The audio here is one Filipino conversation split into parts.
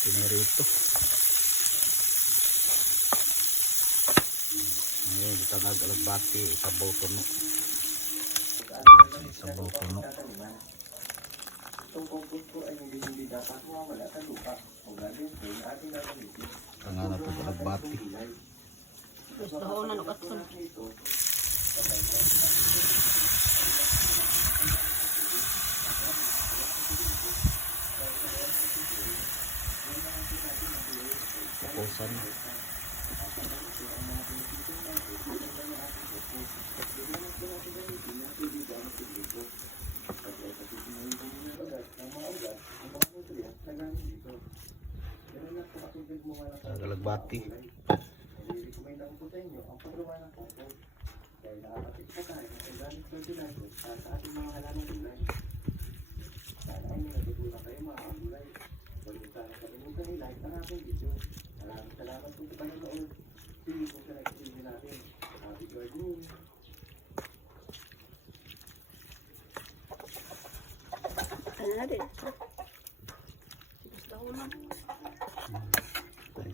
pinirito. Ngayon kita nag-alagbati sabaw puno. Sabaw puno. Tanga na ito alagbati. Gusto na nukatsun. Kapusan. Alagbati.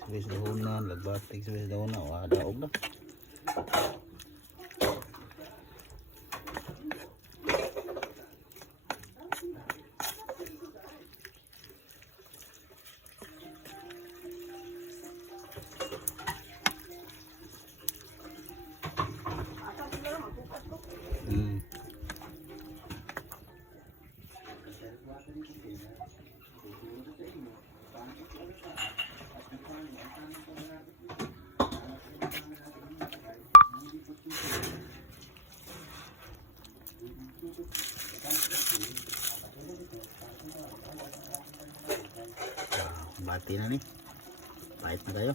Sabis dahunan, lagbati sabis dahunan, ada og na. Bati na ni. Pahit na kayo.